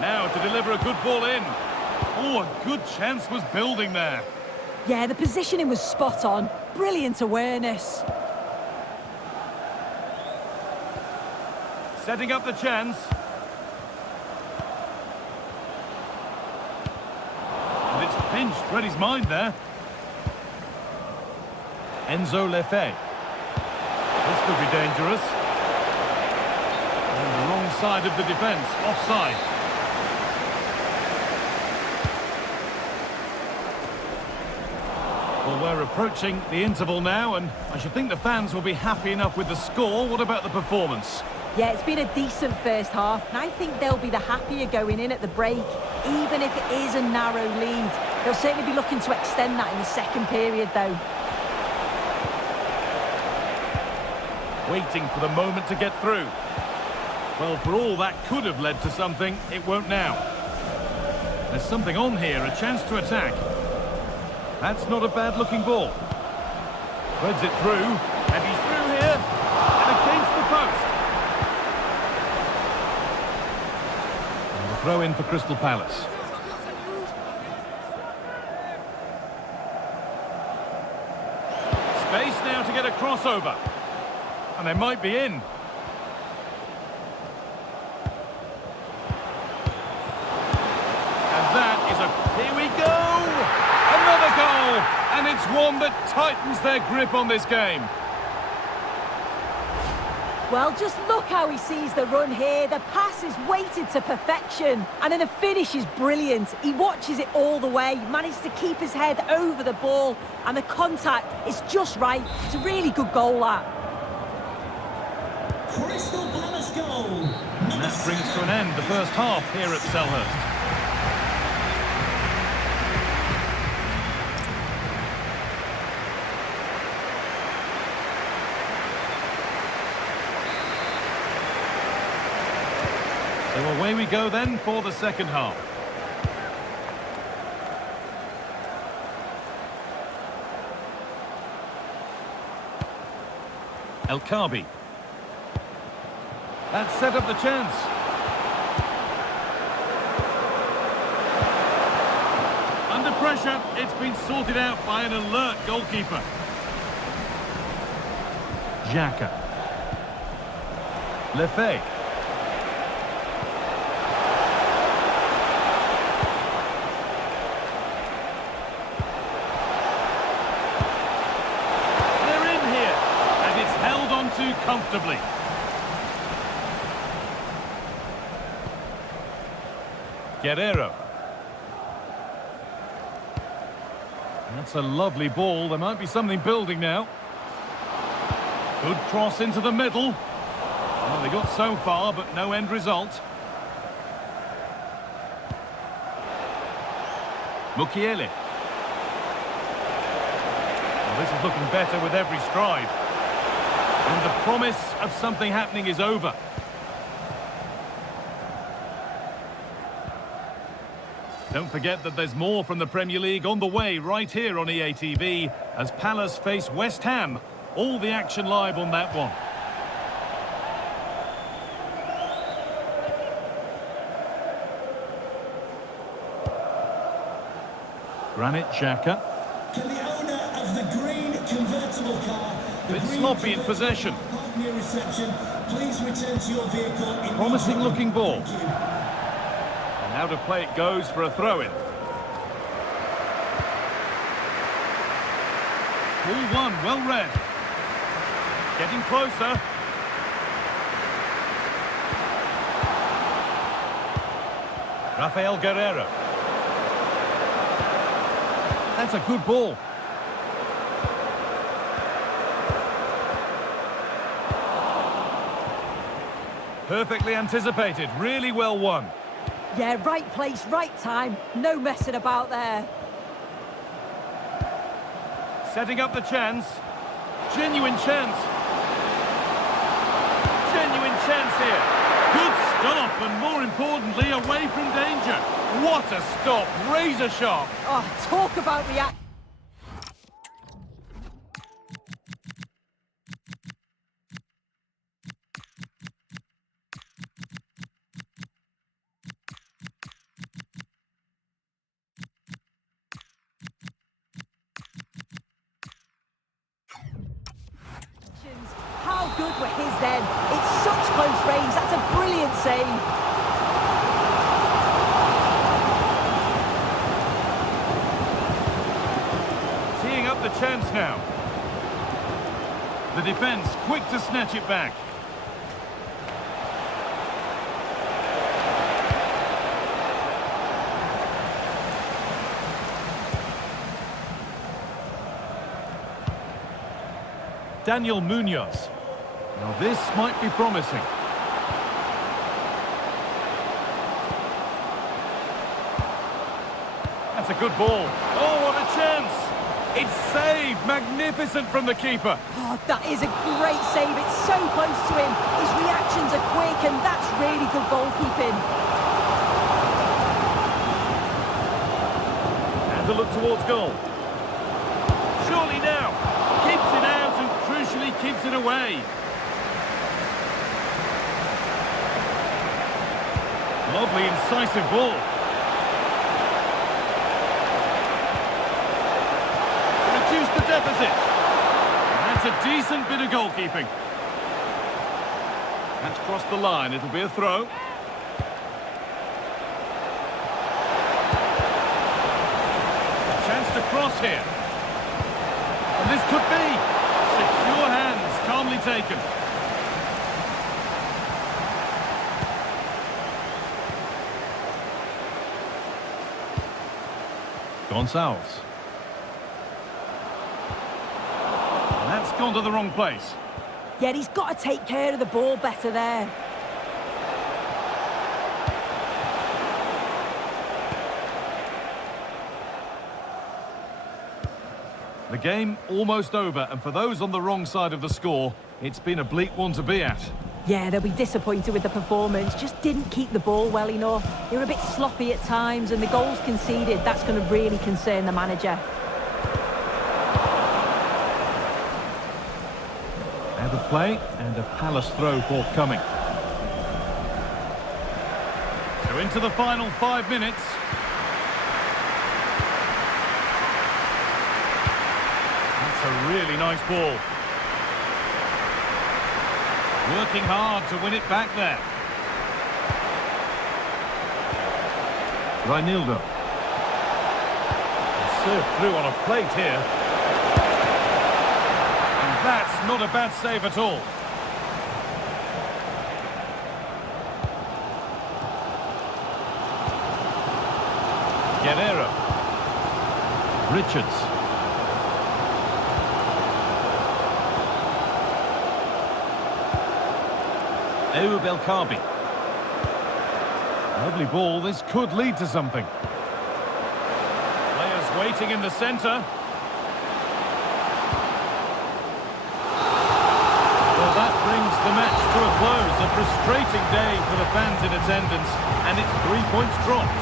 Now to deliver a good ball in. Oh, a good chance was building there. Yeah, the positioning was spot on. Brilliant awareness. Setting up the chance. And it's pinched, read his mind there. Enzo Lefebvre. This could be dangerous. And the wrong side of the defence, offside. Well, we're approaching the interval now, and I should think the fans will be happy enough with the score. What about the performance? Yeah, it's been a decent first half, and I think they'll be the happier going in at the break, even if it is a narrow lead. They'll certainly be looking to extend that in the second period, though. Waiting for the moment to get through. Well, for all that could have led to something, it won't now. There's something on here, a chance to attack. That's not a bad-looking ball. Threads it through, and he's through here, and against the post. And the throw in for Crystal Palace. Space now to get a crossover. And they might be in. And that is here we go! Another goal! And it's one that tightens their grip on this game. Well, just look how he sees the run here. The pass is weighted to perfection. And then the finish is brilliant. He watches it all the way, managed to keep his head over the ball. And the contact is just right. It's a really good goal, that. Crystal Palace goal. And that brings to an end the first half here at Selhurst. So away we go then for the second half. El Khabi. That set up the chance. Under pressure, it's been sorted out by an alert goalkeeper. Xhaka. Lefebvre. They're in here, and it's held on to comfortably. Carrera. That's a lovely ball. There might be something building now. Good cross into the middle. Well, they got so far, but no end result. Mukiele. Well, this is looking better with every stride. And the promise of something happening is over. Don't forget that there's more from the Premier League on the way right here on EA TV as Palace face West Ham. All the action live on that one. Granit Xhaka. Can the owner of the green convertible car, the Bit green sloppy in possession. park near reception, please return to your vehicle in Promising looking ball. Thank you. And out of play it goes for a throw-in. Ball one, well read. Getting closer. Rafael Guerreiro. That's a good ball. Perfectly anticipated, really well won. Yeah, right place, right time. No messing about there. Setting up the chance. Genuine chance. Genuine chance here. Good stop, and more importantly, away from danger. What a stop, razor sharp. Oh, talk about reaction. good were his then. It's such close range. That's a brilliant save. Teeing up the chance now. The defence quick to snatch it back. Daniel Munoz. Now this might be promising. That's a good ball. Oh, what a chance! It's saved. Magnificent from the keeper. Oh, that is a great save. It's so close to him. His reactions are quick, and that's really good goalkeeping. And a look towards goal. Surely now. Keeps it out and crucially keeps it away. Lovely, incisive ball. Reduce the deficit. And that's a decent bit of goalkeeping. That's crossed the line. It'll be a throw. Chance to cross here. And this could be. Secure hands, calmly taken. Gonçalves. And that's gone to the wrong place. Yeah, he's got to take care of the ball better there. The game almost over, and for those on the wrong side of the score, it's been a bleak one to be at. Yeah, they'll be disappointed with the performance. Just didn't keep the ball well enough. They were a bit sloppy at times, and the goals conceded, that's going to really concern the manager. Out of play, and a Palace throw forthcoming. So into the final 5 minutes. That's a really nice ball. Working hard to win it back there. Reinildo. Served through on a plate here. And that's not a bad save at all. Guerrero. Richards. Belkabi. Lovely ball, this could lead to something. Players waiting in the centre. Well, that brings the match to a close. A frustrating day for the fans in attendance, and it's 3 points dropped.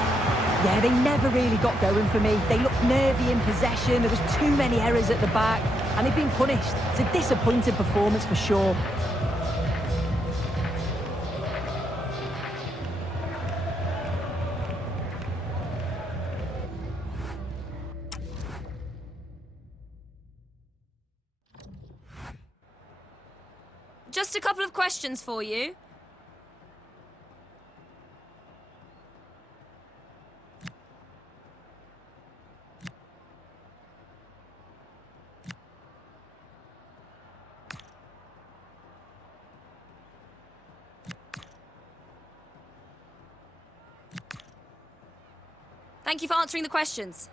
Yeah, they never really got going for me. They looked nervy in possession, there was too many errors at the back, and they've been punished. It's a disappointing performance for sure. Just a couple of questions for you. Thank you for answering the questions.